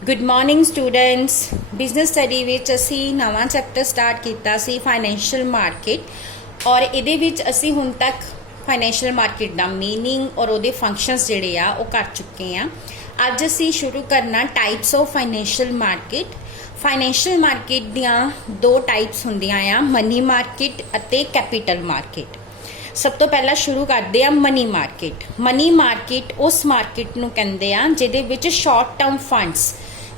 Good morning students. Business study which असी नवा chapter start किया सी फाइनैशियल मार्केट और इहदे विच असी हुण तक फाइनैशियल मार्केट का मीनिंग और उहदे फंक्शनस जिहड़े आ वो कर चुके हैं। अज असी शुरू करना types of financial market. Financial market दियां दो टाइप्स हुंदियां आ, मनी मार्केट अते कैपीटल मार्केट। सब तो पहला शुरू करते हैं मनी मार्केट। मनी मार्केट उस मार्केट नूं कहंदे आ जिहदे विच शॉर्ट टर्म फंड्स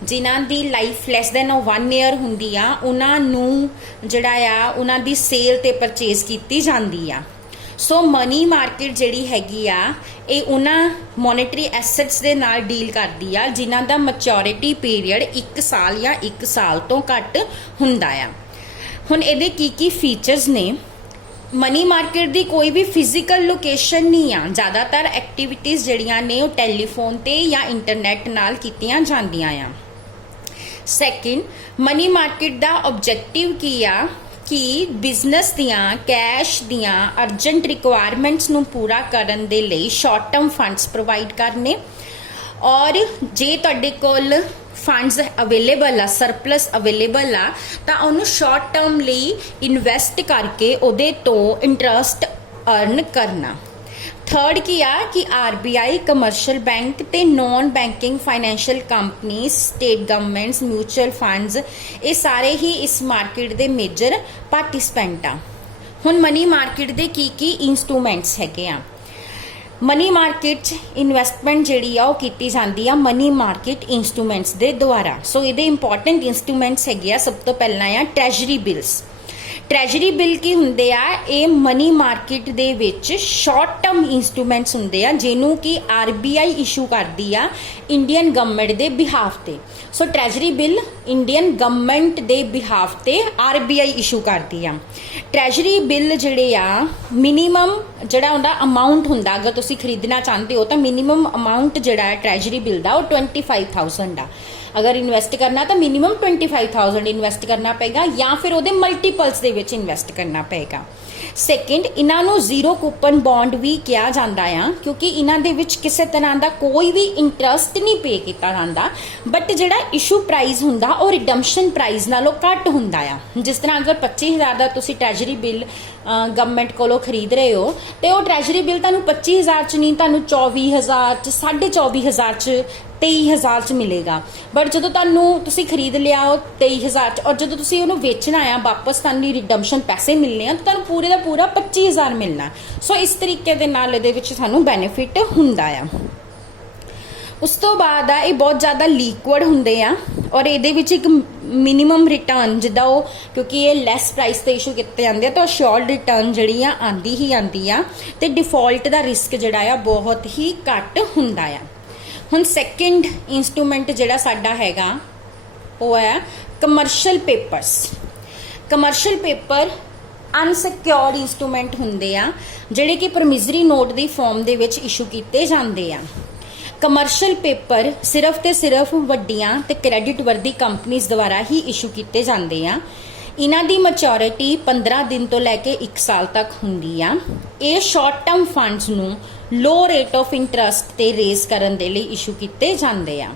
जिन्हां दी लाइफ लैस दैन 1 ईयर हुंदी आ उन्हां नूं जिहड़ा आ उन्हां दी सेल ते परचेज कीती जांदी आ। सो मनी मार्केट जिहड़ी हैगी आ ये उन्हां मॉनेटरी एसेट्स दे नाल डील करदी आ जिन्हां दा मैच्योरिटी पीरियड 1 साल या 1 साल तो घट हुंदा आ। हुण इहदे की फीचर्स ने। मनी मार्केट की कोई भी फिजिकल लोकेशन नहीं आ। ज़्यादातर एक्टिविटीज़ जड़ियाँ ने वो टैलीफोन ते या इंटरनेट नाल कीतियां जांदियां आ। सैकेंड, मनी मार्केट का ऑब्जेक्टिव की आ कि बिजनेस दियां कैश दियां अर्जेंट रिक्वायरमेंट्स नूं पूरा करन दे लई शॉर्ट टर्म फंड्स प्रोवाइड करने और जे तुहाडे कोल फंड्स अवेलेबल आ, सरप्लस अवेलेबल आ, तो उन्होंने शॉर्ट टर्म लिए इन्वेस्ट करके उहदे तो इंटरस्ट अर्न करना। थर्ड की आ कि RBI, कमर्शियल बैंक ते non banking financial companies, state governments, mutual funds ये सारे ही इस मार्केट दे मेजर पार्टिसिपेंट आ। हुण मनी मार्केट दे की इंस्ट्रूमेंट्स हैगे आ। मनी मार्केट इन्वेस्टमेंट जिहड़ी आ कीती जांदी आ मनी मार्केट इंस्ट्रूमेंट्स दे द्वारा। सो इहदे इंपॉर्टेंट इंस्ट्रूमेंट्स हैगे आ। सब तो पहला आ ट्रैजरी बिल्स। ट्रैजरी बिल की हुंदे आ ये money market they which short term instruments हुंदे आ जिन्हों की RBI इशू करदी आ इंडियन गवर्नमेंट दे बिहाफ ते। सो ट्रैजरी बिल इंडियन गवर्नमेंट दे बिहाफ ते RBI इशू करदी आ। ट्रैजरी बिल जिहड़े आ मिनीमम जिहड़ा उहदा अमाउंट हुंदा, अगर तुसीं खरीदना चाहते हो तो मिनीमम अमाउंट जिहड़ा है ट्रैजरी बिल दा वो 25,000 आ। अगर इन्वेस्ट करना तो मिनीमम 25,000 इन्वेस्ट करना पेगा या फिर उहदे मल्टीपल्स दे विच इन्वेस्ट करना पेगा। सैकेंड, इन्हां नूं जीरो कूपन बॉन्ड भी किया जाता है क्योंकि इन्हां दे विच किसी तरह का कोई भी इंटरस्ट नहीं पे किया जाता, बट जिहड़ा इशू प्राइस हुंदा और रिडम्पशन प्राइस नालों घट हुंदा आ। जिस तरह अगर 25,000 का तुसीं ट्रैजरी बिल गवर्नमेंट कोलों खरीद रहे हो तो वह ट्रैजरी बिल तुहानूं 25,000 च नहीं, तुहानूं 24,000 च, 24,500 च, 23,000 च मिलेगा। बट जो तुसीं खरीद लिया हो 23,000 च और जो तुसीं उहनूं वेचना आ वापस तुहानूं रिडम्पशन पैसे मिलने हैं तो तुहानूं पूरे का पूरा 25,000 मिलना। सो इस तरीके दे नाल इहदे विच सानूं बेनिफिट हुंदा आ। उस तो बाद आ ये बहुत ज़्यादा लीक्विड हुंदे आ और इहदे विच एक मिनीमम रिटर्न जिद्दां वो क्योंकि ये लैस प्राइस ते इशू किए जाते हैं तो श्योर रिटर्न जिहड़ी आ आंदी ही आंदी आ ते डिफॉल्ट का रिस्क जिहड़ा आ बहुत ही घट हुंदा आ। हुण सैकेंड इंस्ट्रूमेंट जिहड़ा साडा हैगा वो है commercial papers. Commercial paper unsecured instrument हुंदे आ जिहड़े कि प्रमिजरी नोट दी फॉर्म दे विच इशू कीते जांदे आ। कमर्शियल पेपर सिर्फ ते सिर्फ वड्डियां ते क्रेडिट वर्दी कंपनीज द्वारा ही इशू किए जाते हैं। इन्हां दी मैच्योरिटी 15 दिन तो लैके 1 साल तक हुंदी आ। ये शॉर्ट टर्म फंड्स नूं लो रेट ऑफ इंटरस्ट ते रेज करन दे लई इशू किए जाते हैं।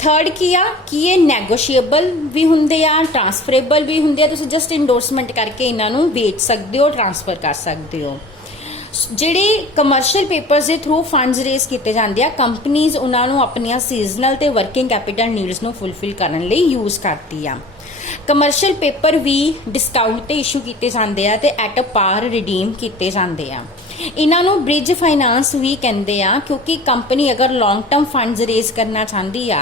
थर्ड की आ कि ये नैगोशिएबल भी हुंदे आ, ट्रांसफरेबल भी हुंदे आ। तुसीं जस्ट इंडोर्समेंट करके इन्हां नूं बेच सकते हो, ट्रांसफर कर सकते हो। ਜਿਹੜੇ कमर्शियल पेपर्स के थ्रू फंड्स रेज किए जाते हैं कंपनीज उन्होंने अपन सीजनल ते वर्किंग कैपिटल नीड्स नूं फुलफिल करने लई यूज करती आ। कमर्शियल पेपर भी डिस्काउंट ते इशू किए जाते हैं ते एट अ पार रिडीम किए जाते हैं। इन्हों ब्रिज फाइनांस भी कहते हैं क्योंकि कंपनी अगर लॉन्ग टर्म फंड्स रेज करना चाहती आ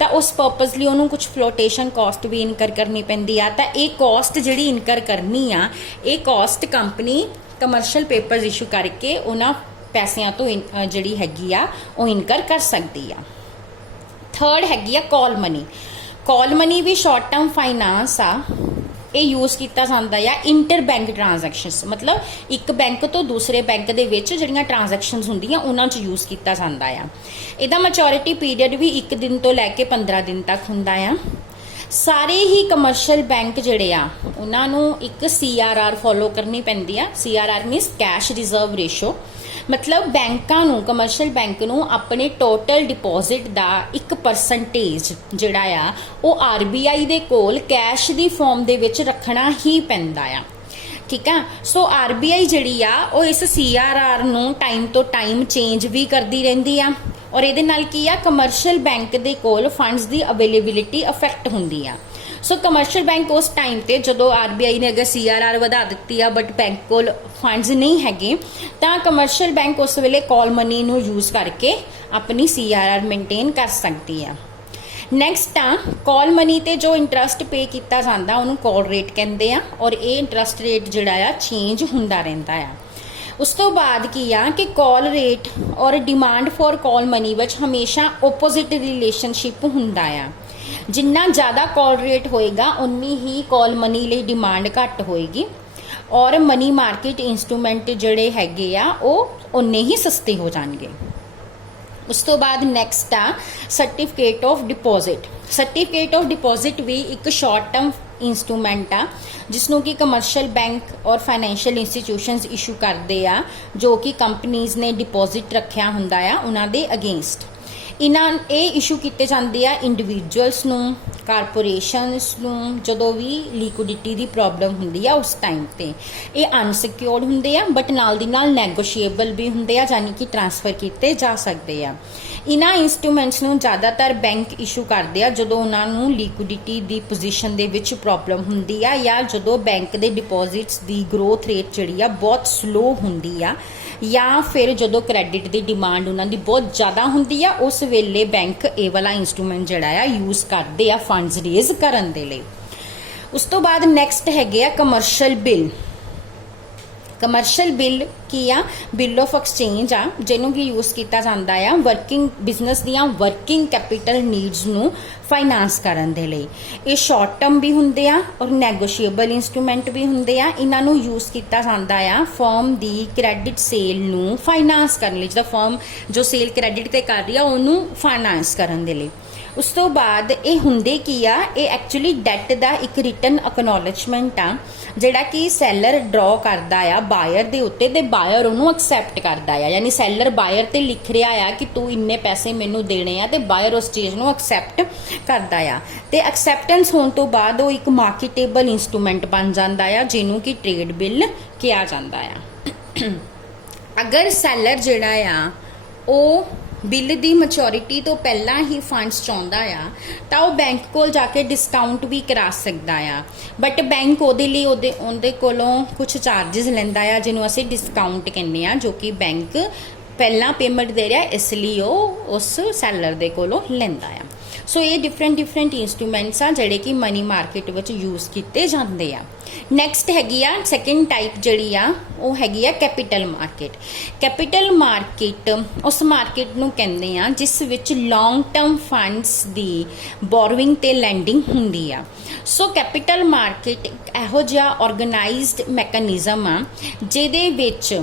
तो उस पर्पज लिए उन्होंने कुछ फ्लोटेशन कॉस्ट भी इनकर करनी पैंदी आ। तो ये कॉस्ट जिहड़ी इनकर करनी आ ये cost company commercial papers issue करके उन्हां पैसिਆਂ तो जिहड़ी हैगी आ वो इनकर कर सकती आ। थर्ड हैगी आ कॉल मनी। कॉल मनी भी शॉर्ट टर्म फाइनांस आ। ये यूज़ किया जाता है इंटर बैंक ट्रांजैक्शनस, मतलब एक बैंक तो दूसरे बैंक के जिहड़ियां ट्रांजैक्शनस हुंदियां उन्हां च यूज़ किया जाता है। इहदा मैच्योरिटी पीरियड भी 1 दिन तो लैके 15 दिन तक हुंदा आ। सारे ही कमर्शियल बैंक जिहड़े आ उन्हां नूं एक CRR फॉलो करनी पैंदी आ। CRR मीनस cash reserve ratio. मतलब बैंकां नूं कमर्शियल बैंक नूं अपने टोटल डिपॉजिट दा 1% जिहड़ा आ ਉਹ RBI ਦੇ ਕੋਲ कैश ਦੀ फॉर्म ਦੇ ਵਿੱਚ ਰੱਖਣਾ ਹੀ ਪੈਂਦਾ ਆ। ठीक है, सो RBI जिहड़ी आ ਉਹ इस CRR ਨੂੰ टाइम तो टाइम चेंज भी करती रहती आ और ਇਹਦੇ ਨਾਲ ਕੀ ਆ ਕਮਰਸ਼ੀਅਲ ਬੈਂਕ ਦੇ ਕੋਲ ਫੰਡਸ ਦੀ ਅਵੇਲੇਬਿਲਿਟੀ ਅਫੈਕਟ ਹੁੰਦੀ ਆ। ਸੋ ਕਮਰਸ਼ੀਅਲ ਬੈਂਕ ਉਸ ਟਾਈਮ ਤੇ ਜਦੋਂ RBI ਨੇ ਅਗਰ CRR ਵਧਾ ਦਿੱਤੀ ਆ ਬਟ ਬੈਂਕ ਕੋਲ ਫੰਡਸ ਨਹੀਂ ਹੈਗੇ ਤਾਂ ਕਮਰਸ਼ੀਅਲ ਬੈਂਕ ਉਸ ਵੇਲੇ ਕਾਲ ਮਨੀ ਨੂੰ ਯੂਜ਼ ਕਰਕੇ ਆਪਣੀ CRR ਮੇਨਟੇਨ ਕਰ ਸਕਦੀ ਆ। ਨੈਕਸਟ ਆ ਕਾਲ ਮਨੀ ਤੇ ਜੋ ਇੰਟਰਸਟ ਪੇ ਕੀਤਾ ਜਾਂਦਾ ਉਹਨੂੰ ਕਾਲ ਰੇਟ ਕਹਿੰਦੇ ਆ ਔਰ ਇਹ ਇੰਟਰਸਟ ਰੇਟ ਜਿਹੜਾ ਆ ਚੇਂਜ ਹੁੰਦਾ ਰਹਿੰਦਾ ਆ। ਉਸ ਤੋਂ ਬਾਅਦ ਕੀ ਆ ਕਿ ਕਾਲ ਰੇਟ ਔਰ ਡਿਮਾਂਡ ਫॉर ਕਾਲ ਮਨੀ ਵਿੱਚ ਹਮੇਸ਼ਾ ਓਪੋਜ਼ਿਟ ਰਿਲੇਸ਼ਨਸ਼ਿਪ ਹੁੰਦਾ ਆ। ਜਿੰਨਾ ਜ਼ਿਆਦਾ ਕਾਲ ਰੇਟ ਹੋਏਗਾ ਉਨੀ ਹੀ ਕਾਲ ਮਨੀ ਲਈ ਡਿਮਾਂਡ ਘੱਟ ਹੋਏਗੀ ਔਰ ਮਨੀ ਮਾਰਕੀਟ ਇੰਸਟਰੂਮੈਂਟ ਜਿਹੜੇ ਹੈਗੇ ਆ ਉਹ ਉਨੇ ਹੀ ਸਸਤੇ ਹੋ ਜਾਣਗੇ। ਉਸ ਤੋਂ ਬਾਅਦ ਨੈਕਸਟ ਆ certificate of deposit. Certificate of deposit ਵੀ ਇੱਕ ਸ਼ਾਰਟ ਟਰਮ ਇੰਸਟਰੂਮੈਂਟ ਆ ਜਿਸ ਨੂੰ ਕਿ ਕਮਰਸ਼ੀਅਲ ਬੈਂਕ ਔਰ ਫਾਈਨੈਂਸ਼ੀਅਲ ਇੰਸਟੀਟਿਊਸ਼ਨਸ ਇਸ਼ੂ ਕਰਦੇ ਆ ਜੋ ਕਿ ਕੰਪਨੀਜ਼ ਨੇ ਡਿਪੋਜ਼ਿਟ ਰੱਖਿਆ ਹੁੰਦਾ ਆ ਉਹਨਾਂ ਦੇ ਅਗੇਂਸਟ। ਇਹ ਇਸ਼ੂ ਕੀਤੇ ਜਾਂਦੇ ਆ ਇੰਡੀਵਿਜੂਅਲਸ ਨੂੰ ਕਾਰਪੋਰੇਸ਼ਨਸ ਨੂੰ ਜਦੋਂ ਵੀ ਲਿਕੁਇਡਿਟੀ ਦੀ ਪ੍ਰੋਬਲਮ ਹੁੰਦੀ ਆ ਉਸ ਟਾਈਮ ਤੇ। ਇਹ ਅਨਸਿਕਿਉਰਡ ਹੁੰਦੇ ਆ ਬਟ ਨਾਲ ਦੀ ਨਾਲ ਨੈਗੋਸ਼ੀਏਬਲ ਵੀ ਹੁੰਦੇ ਆ ਯਾਨੀ ਕਿ ਟ੍ਰਾਂਸਫਰ ਕੀਤੇ ਜਾ ਸਕਦੇ ਆ। ਇਹਨਾਂ ਇੰਸਟਰੂਮੈਂਟਸ ਨੂੰ ਜ਼ਿਆਦਾਤਰ ਬੈਂਕ ਇਸ਼ੂ ਕਰਦੇ ਆ ਜਦੋਂ ਉਹਨਾਂ ਨੂੰ ਲਿਕੁਇਡਿਟੀ ਦੀ ਪੋਜੀਸ਼ਨ ਦੇ ਵਿੱਚ ਪ੍ਰੋਬਲਮ ਹੁੰਦੀ ਆ ਜਾਂ ਜਦੋਂ ਬੈਂਕ ਦੇ ਡਿਪੋਜ਼ਿਟਸ ਦੀ ਗਰੋਥ ਰੇਟ ਜਿਹੜੀ ਆ ਬਹੁਤ ਸਲੋ ਹੁੰਦੀ ਆ ਜਾਂ ਫਿਰ ਜਦੋਂ ਕ੍ਰੈਡਿਟ ਦੀ ਡਿਮਾਂਡ ਉਹਨਾਂ ਦੀ ਬਹੁਤ ਜ਼ਿਆਦਾ ਹੁੰਦੀ ਆ ਉਸ ਵੇਲੇ ਬੈਂਕ ਇਹ ਵਾਲਾ ਇੰਸਟਰੂਮੈਂਟ ਜਿਹੜਾ ਆ ਯੂਜ਼ ਕਰਦੇ ਆ ਫੰਡਸ ਰੇਜ਼ ਕਰਨ ਦੇ ਲਈ। ਉਸ ਤੋਂ ਬਾਅਦ ਨੈਕਸਟ ਹੈਗੇ ਆ ਕਮਰਸ਼ੀਅਲ ਬਿੱਲ। ਕਮਰਸ਼ੀਅਲ ਬਿੱਲ ਕੀ ਆ ਬਿੱਲ ਆਫ ਐਕਸਚੇਂਜ ਆ ਜਿਹਨੂੰ ਕਿ ਯੂਜ਼ ਕੀਤਾ ਜਾਂਦਾ ਆ ਵਰਕਿੰਗ ਬਿਜ਼ਨਸ ਦੀਆਂ ਵਰਕਿੰਗ ਕੈਪੀਟਲ ਨੀਡਸ ਨੂੰ ਫਾਈਨਾਂਸ ਕਰਨ ਦੇ ਲਈ। ਇਹ ਸ਼ਾਰਟ ਟਰਮ ਵੀ ਹੁੰਦੇ ਆ ਔਰ ਨੈਗੋਸ਼ੀਏਬਲ ਇੰਸਟਰੂਮੈਂਟ ਵੀ ਹੁੰਦੇ ਆ। ਇਹਨਾਂ ਨੂੰ ਯੂਜ਼ ਕੀਤਾ ਜਾਂਦਾ ਆ ਫਰਮ ਦੀ ਕ੍ਰੈਡਿਟ ਸੇਲ ਨੂੰ ਫਾਈਨਾਂਸ ਕਰਨ ਲਈ। ਜਦੋਂ ਫਰਮ ਜੋ ਸੇਲ ਕ੍ਰੈਡਿਟ ਤੇ ਕਰ ਰਹੀ ਆ ਉਹਨੂੰ ਫਾਈਨਾਂਸ ਕਰਨ ਦੇ ਲਈ। ਉਸ ਤੋਂ ਬਾਅਦ ਇਹ ਹੁੰਦੇ ਕੀ ਆ ਇਹ ਐਕਚੁਅਲੀ ਡੈਟ ਦਾ ਇੱਕ ਰਿਟਨ ਅਕਨੋਲੇਜਮੈਂਟ ਆ ਜਿਹੜਾ ਕਿ ਸੈਲਰ ਡਰਾ ਕਰਦਾ ਆ ਬਾਇਰ ਦੇ ਉੱਤੇ ਤੇ ਬਾਇਰ ਉਹਨੂੰ ਐਕਸੈਪਟ ਕਰਦਾ ਆ। ਯਾਨੀ ਸੈਲਰ ਬਾਇਰ ਤੇ ਲਿਖ ਰਿਹਾ ਆ ਕਿ ਤੂੰ ਇੰਨੇ ਪੈਸੇ ਮੈਨੂੰ ਦੇਣੇ ਆ ਤੇ ਬਾਇਰ ਉਸ ਚੀਜ਼ ਨੂੰ ਐਕਸੈਪਟ ਕਰਦਾ ਆ ਤੇ ਐਕਸੈਪਟੈਂਸ ਹੋਣ ਤੋਂ ਬਾਅਦ ਉਹ ਇੱਕ ਮਾਰਕੀਟੇਬਲ ਇੰਸਟਰੂਮੈਂਟ ਬਣ ਜਾਂਦਾ ਆ ਜਿਹਨੂੰ ਕਿ ਟ੍ਰੇਡ ਬਿੱਲ ਕਿਹਾ ਜਾਂਦਾ ਆ। ਅਗਰ ਸੈਲਰ ਜਿਹੜਾ ਆ ਉਹ ਬਿੱਲ ਦੀ ਮੈਚੁਰਿਟੀ ਤੋਂ ਪਹਿਲਾਂ ਹੀ ਫੰਡਸ ਚਾਹੁੰਦਾ ਆ ਤਾਂ ਉਹ ਬੈਂਕ ਕੋਲ ਜਾ ਕੇ ਡਿਸਕਾਊਂਟ ਵੀ ਕਰਾ ਸਕਦਾ ਆ ਬਟ ਬੈਂਕ ਉਹਦੇ ਲਈ ਉਹਦੇ ਕੋਲੋਂ ਕੁਝ ਚਾਰजेस ਲੈਂਦਾ ਆ ਜਿਹਨੂੰ ਅਸੀਂ ਡਿਸਕਾਊਂਟ ਕਹਿੰਦੇ ਆ ਜੋ ਕਿ ਬੈਂਕ ਪਹਿਲਾਂ ਪੇਮੈਂਟ ਦੇ ਰਿਹਾ ਇਸ ਲਈ ਉਹ ਉਸ ਸੈਲਰ ਦੇ ਕੋਲੋਂ ਲੈਂਦਾ ਆ। ਸੋ ਇਹ ਡਿਫਰੈਂਟ ਇੰਸਟਰੂਮੈਂਟਸ ਆ ਜਿਹੜੇ ਕਿ ਮਨੀ ਮਾਰਕੀਟ ਵਿੱਚ ਯੂਜ਼ ਕੀਤੇ ਜਾਂਦੇ ਆ। ਨੈਕਸਟ ਹੈਗੀ ਆ ਸੈਕੰਡ ਟਾਈਪ ਜਿਹੜੀ ਆ ਉਹ ਹੈਗੀ ਆ ਕੈਪੀਟਲ ਮਾਰਕੀਟ। ਕੈਪੀਟਲ ਮਾਰਕੀਟ ਉਸ ਮਾਰਕੀਟ ਨੂੰ ਕਹਿੰਦੇ ਆ ਜਿਸ ਵਿੱਚ ਲੌਂਗ ਟਰਮ ਫੰਡਸ ਦੀ ਬੋਰੋਇੰਗ ਤੇ ਲੈਂਡਿੰਗ ਹੁੰਦੀ ਆ। ਸੋ ਕੈਪੀਟਲ ਮਾਰਕੀਟ ਇੱਕ ਇਹੋ ਜਿਹਾ ਆਰਗੇਨਾਈਜ਼ਡ ਮੈਕੈਨਿਜ਼ਮ ਆ ਜਿਹਦੇ ਵਿੱਚ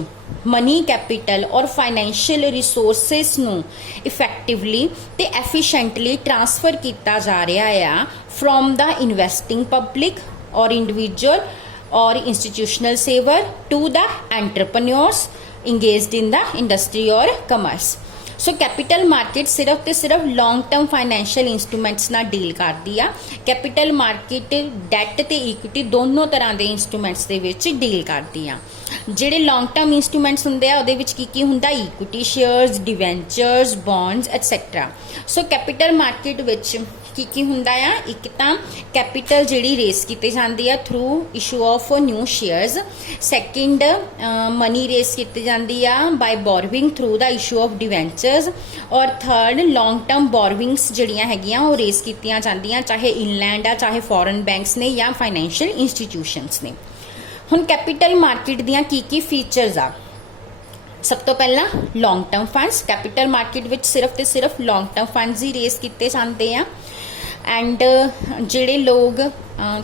ਮਨੀ ਕੈਪੀਟਲ ਔਰ ਫਾਈਨੈਂਸ਼ੀਅਲ ਰਿਸੋਰਸਿਸ ਨੂੰ ਇਫੈਕਟਿਵਲੀ ਤੇ ਐਫੀਸ਼ੀਐਂਟਲੀ ਟ੍ਰਾਂਸਫਰ ਕੀਤਾ ਜਾ ਰਿਹਾ ਆ from the investing public or individual or institutional saver to the entrepreneurs engaged in the industry or commerce. So capital market सिर्फ ते सिर्फ लॉन्ग टर्म फाइनैशियल इंस्ट्रूमेंट्स नाल डील करती आ। कैपिटल मार्केट डैट ते इक्विटी दोनों तरह के इंस्ट्रूमेंट्स दे विच डील करती आ। ਜਿਹੜੇ ਲੌਂਗ ਟਰਮ ਇੰਸਟਰੂਮੈਂਟਸ ਹੁੰਦੇ ਆ ਉਹਦੇ ਵਿੱਚ ਕੀ ਹੁੰਦਾ ਇਕੁਇਟੀ ਸ਼ੇਅਰਸ ਡਿਵੈਂਚਰਸ ਬੌਂਡਸ ਐਟਸੈਟਰਾ। ਸੋ ਕੈਪੀਟਲ ਮਾਰਕੀਟ ਵਿੱਚ ਕੀ ਹੁੰਦਾ ਆ ਇੱਕ ਤਾਂ ਕੈਪੀਟਲ ਜਿਹੜੀ ਰੇਸ ਕੀਤੀ ਜਾਂਦੀ ਆ through issue of new shares. Second money raise ਕੀਤੀ ਜਾਂਦੀ ਆ by borrowing through the issue of debentures ਔਰ ਥਰਡ ਲੌਂਗ ਟਰਮ ਬੋਰੋਇੰਗਸ ਜਿਹੜੀਆਂ ਹੈਗੀਆਂ ਉਹ ਰੇਸ ਕੀਤੀਆਂ ਜਾਂਦੀਆਂ ਚਾਹੇ ਇਨਲੈਂਡ ਆ ਚਾਹੇ ਫੋਰਨ ਬੈਂਕਸ ਨੇ ਜਾਂ ਫਾਈਨੈਂਸ਼ੀਅਲ ਇੰਸਟੀਟਿਊਸ਼ਨਸ ਨੇ। ਹੁਣ ਕੈਪੀਟਲ ਮਾਰਕੀਟ ਦੀਆਂ ਕੀ ਫੀਚਰਸ ਆ। ਸਭ ਤੋਂ ਪਹਿਲਾਂ long term funds. Capital market ਵਿੱਚ ਸਿਰਫ ਤੇ ਸਿਰਫ ਲੌਂਗ ਟਰਮ ਫੰਡਸ ਹੀ ਰੇਸ ਕੀਤੇ ਜਾਂਦੇ ਆ ਐਂਡ ਜਿਹੜੇ ਲੋਕ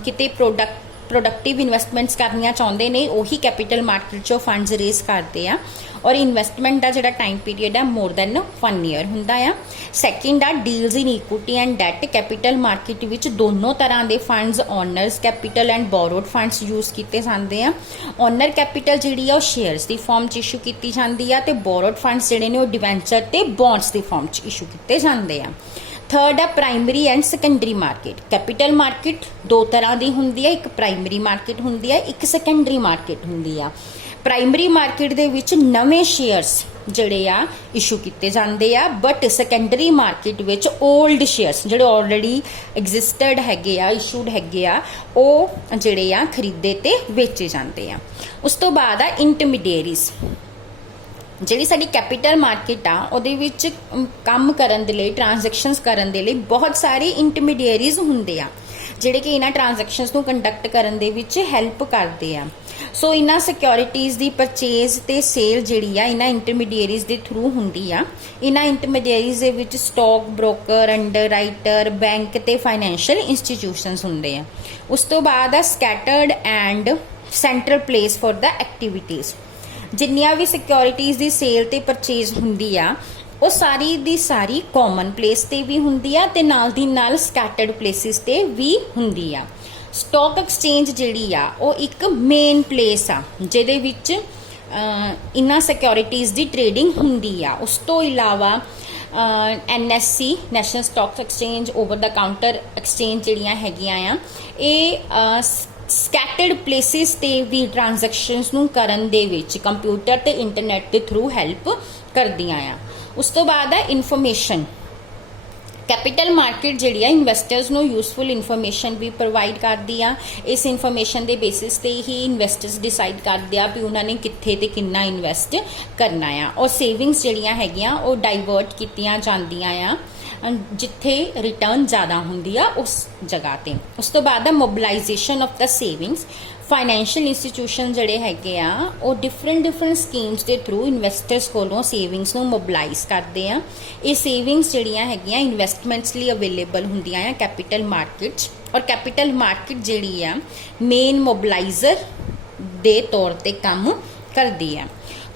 ਕਿਤੇ ਪ੍ਰੋਡਕਟਿਵ ਇਨਵੈਸਟਮੈਂਟਸ ਕਰਨੀਆਂ ਚਾਹੁੰਦੇ ਨੇ ਉਹੀ ਕੈਪੀਟਲ ਮਾਰਕੀਟ 'ਚੋਂ ਫੰਡਸ ਰੇਸ ਕਰਦੇ ਆ। और इन्वेस्टमेंट का जिहड़ा टाइम पीरियड है मोर दैन 1 ईयर हुंदा आ। सैकेंड आ deals in equity and debt. Capital market विच दोनों तरह के funds owners capital and borrowed funds use किए जाते हैं। ऑनर कैपिटल जिहड़ी आ शेयर्स की फॉर्म च इशू की जाती है, तो बोरोड फंड्स जिहड़े ने डिवेंचर ते बॉन्ड्स की फॉर्म च इशू किए जाते हैं। थर्ड है primary and secondary market. Capital market दो तरह की होंदी है, एक प्राइमरी मार्केट होंदी है, एक सैकेंडरी मार्केट होंदी है। प्राइमरी मार्केट दे विच नवे शेयर्स जिहड़े आ इशू किए जाते आ, बट सैकेंडरी मार्केट विच ओल्ड शेयर्स जिहड़े ऑलरेडी एग्जिस्टड हैगे आ, इशूड हैगे आ, वो जिहड़े आ खरीदे ते बेचे जाते आ। उस तो बाद आ इंटरमीडिएरीज। ਜਿਹੜੀ ਸਾਡੀ कैपिटल मार्केट आ ਉਹਦੇ ਵਿੱਚ ਕੰਮ ਕਰਨ ਦੇ ਲਈ ट्रांजैक्शनस ਕਰਨ ਦੇ ਲਈ ਬਹੁਤ ਸਾਰੇ ਇੰਟਰਮੀਡੀਏਰੀਜ਼ ਹੁੰਦੇ ਆ ਜਿਹੜੇ ਕਿ ਇਹਨਾਂ ट्रांजैक्शनस ਨੂੰ ਕੰਡਕਟ ਕਰਨ ਦੇ ਵਿੱਚ ਹੈਲਪ ਕਰਦੇ ਆ। ਸੋ ਇਹਨਾਂ ਸਿਕਿਉਰਿਟੀਜ਼ ਦੀ ਪਰਚੇਜ਼ ਤੇ ਸੇਲ ਜਿਹੜੀ ਆ ਇਹਨਾਂ ਇੰਟਰਮੀਡੀਏਰੀਜ਼ ਦੇ ਥਰੂ ਹੁੰਦੀ ਆ। ਇਹਨਾਂ ਇੰਟਰਮੀਡੀਏਰੀਜ਼ ਦੇ ਵਿੱਚ ਸਟਾਕ ਬ੍ਰੋਕਰ, ਅੰਡਰਰਾਈਟਰ, ਬੈਂਕ ਤੇ ਫਾਈਨੈਂਸ਼ੀਅਲ ਇੰਸਟੀਟਿਊਸ਼ਨਸ ਹੁੰਦੇ ਆ। ਉਸ ਤੋਂ ਬਾਅਦ ਆ scattered and central place for the activities. जिन्नियां भी सिक्योरिटीज़ की सेल ते परचेज हुंदी आ वो सारी दी सारी कॉमन प्लेस ते भी हुंदी आ ते नाल दी नाल ਸਕੈਟਰਡ प्लेसिस ते भी हुंदी आ। स्टॉक एक्सचेंज जिहड़ी आ वो एक मेन प्लेस आ जिहदे विच इन्हां सिक्योरिटीज़ की ट्रेडिंग हुंदी आ। उस तो इलावा NSE National Stock Exchange over the counter exchange जिहड़ियां हैगियां आ ਇਹ ਸਕੈਟਰਡ ਪਲੇਸਿਸ ਤੇ ਵੀ ਟ੍ਰਾਂਜੈਕਸ਼ਨਸ ਨੂੰ ਕਰਨ ਦੇ ਵਿੱਚ ਕੰਪਿਊਟਰ ਤੇ ਇੰਟਰਨੈਟ ਦੇ ਥਰੂ ਹੈਲਪ ਕਰਦੀਆਂ ਆ। ਉਸ ਤੋਂ ਬਾਅਦ ਆ ਇਨਫੋਰਮੇਸ਼ਨ। कैपिटल मार्केट जिहड़ी आ इन्वेस्टर्स ਨੂੰ यूजफुल इन्फॉर्मेशन भी प्रोवाइड करती आ। इस इन्फॉर्मेशन के बेसिस ਤੇ ही इन्वेस्टर्स डिसाइड करते आ भी उन्होंने कित्थे ते किन्ना इन्वेस्ट करना आ। और सेविंग्स जिहड़ियां हैगियां वो डाइवर्ट कीतियां जांदियां आ जिथे रिटर्न ज़्यादा होंदी आ उस जगह ते। उस तो बाद mobilisation of the savings. Financial institution जिहड़े हैगे आ वो डिफरेंट स्कीम्स के थ्रू इन्वेस्टर्स कोलों सेविंग्स नूं मोबिलाइज करते हैं। ये सेविंग्स जिहड़ियां हैगियां इन्वेस्टमेंट्स लिए अवेलेबल हुंदियां आ कैपिटल मार्केट। और कैपिटल मार्केट जिहड़ी आ मेन मोबिलाइजर दे तौर ते काम करदी है।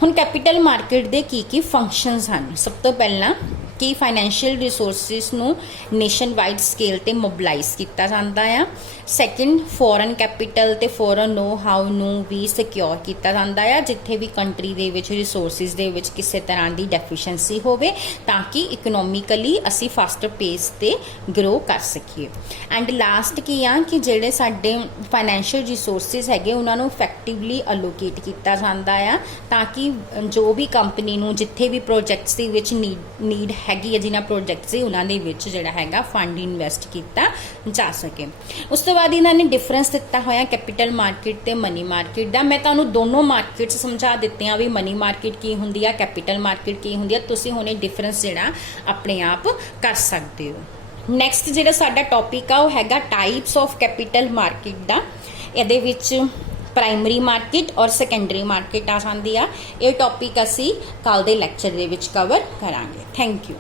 हुण कैपिटल मार्केट दे की फंक्शनस हैं। सब तो पहला कि फाइनैंशियल रिसोर्सिस नूं नेशन वाइड स्केल ते मोबिलाइज किया जाता है। सैकेंड फॉरन कैपिटल ते फॉरन नो हाउ नूं भी सिक्योर किया जाता है जिथे भी कंट्री दे विच रिसोर्सिस दे विच किसी तरह की डेफिशिएंसी होवे ताकि इकनोमिकली असी फास्टर पेस ते ग्रो कर सकीए। एंड लास्ट की आ कि जिहड़े साडे फाइनैंशियल रिसोर्सिस हैगे उन्हां नूं इफैक्टिवली अलोकेट किया जाता है ताकि जो भी कंपनी नूं जिथे भी प्रोजैक्ट्स दे विच नीड हैगी है जिन्हां प्रोजैक्ट्स से उन्होंने जिहड़ा हैगा फंड इन्वेस्ट किया जा सके। उस तो बाद इन्होंने डिफरेंस दिता होया कैपिटल मार्केट ते मनी मार्केट दा। मैं तुहानूं दोनों मार्केट्स समझा दित्ते हैं भी मनी मार्केट की हुंदी आ, कैपिटल मार्केट की हुंदी आ। तुसीं हुणे डिफरेंस जिहड़ा अपने आप कर सकते हो। नैक्सट जिहड़ा साडा टॉपिक आ वो हैगा टाइप्स ऑफ कैपिटल मार्केट दा। इहदे विच प्राइमरी मार्केट और सैकेंडरी मार्केट आ जाती है। ये टॉपिक असी कल के लैक्चर दे विच कवर करांगे। Thank you.